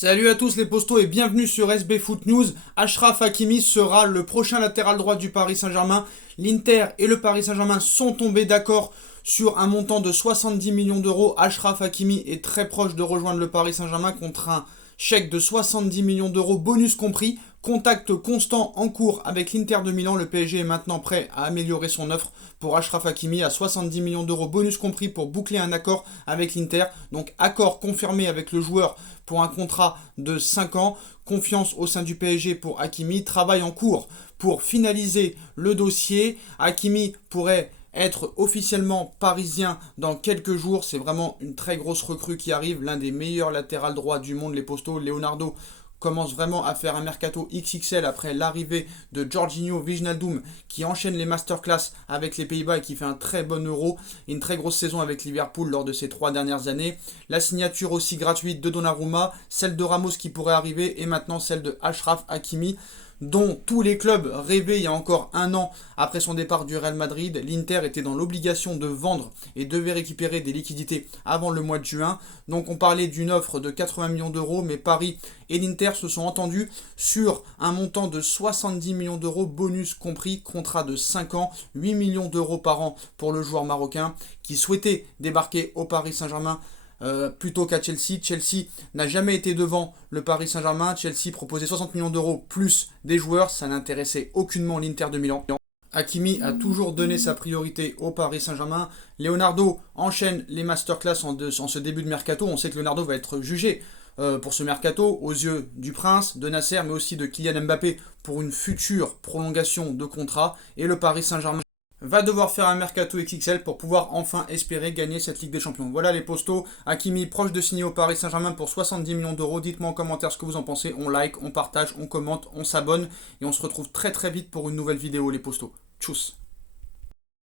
Salut à tous les postos et bienvenue sur SB Foot News. Achraf Hakimi sera le prochain latéral droit du Paris Saint-Germain. L'Inter et le Paris Saint-Germain sont tombés d'accord sur un montant de 70 millions d'euros. Achraf Hakimi est très proche de rejoindre le Paris Saint-Germain contre un chèque de 70 millions d'euros, bonus compris. Contact constant en cours avec l'Inter de Milan. Le PSG est maintenant prêt à améliorer son offre pour Achraf Hakimi à 70 millions d'euros, bonus compris, pour boucler un accord avec l'Inter. Donc accord confirmé avec le joueur pour un contrat de 5 ans. Confiance au sein du PSG pour Hakimi. Travail en cours pour finaliser le dossier. Hakimi pourrait être officiellement parisien dans quelques jours. C'est vraiment une très grosse recrue qui arrive. L'un des meilleurs latérales droits du monde, les postos. Leonardo commence vraiment à faire un mercato XXL après l'arrivée de Jorginho Wijnaldum qui enchaîne les masterclass avec les Pays-Bas et qui fait un très bon Euro et une très grosse saison avec Liverpool lors de ces 3 dernières années. La signature aussi gratuite de Donnarumma, celle de Ramos qui pourrait arriver et maintenant celle de Achraf Hakimi, dont tous les clubs rêvaient il y a encore un an après son départ du Real Madrid. L'Inter était dans l'obligation de vendre et devait récupérer des liquidités avant le mois de juin. Donc on parlait d'une offre de 80 millions d'euros, mais Paris et l'Inter se sont entendus sur un montant de 70 millions d'euros, bonus compris, contrat de 5 ans, 8 millions d'euros par an pour le joueur marocain qui souhaitait débarquer au Paris Saint-Germain plutôt qu'à Chelsea. Chelsea n'a jamais été devant le Paris Saint-Germain. Chelsea proposait 60 millions d'euros plus des joueurs. Ça n'intéressait aucunement l'Inter de Milan. Hakimi a toujours donné sa priorité au Paris Saint-Germain. Leonardo enchaîne les masterclass en ce début de mercato. On sait que Leonardo va être jugé pour ce mercato aux yeux du Prince, de Nasser, mais aussi de Kylian Mbappé pour une future prolongation de contrat. Et le Paris Saint-Germain va devoir faire un mercato XXL pour pouvoir enfin espérer gagner cette Ligue des Champions. Voilà les postos. Hakimi proche de signer au Paris Saint-Germain pour 70 millions d'euros. Dites-moi en commentaire ce que vous en pensez. On like, on partage, on commente, on s'abonne et on se retrouve très très vite pour une nouvelle vidéo les postos. Tchuss.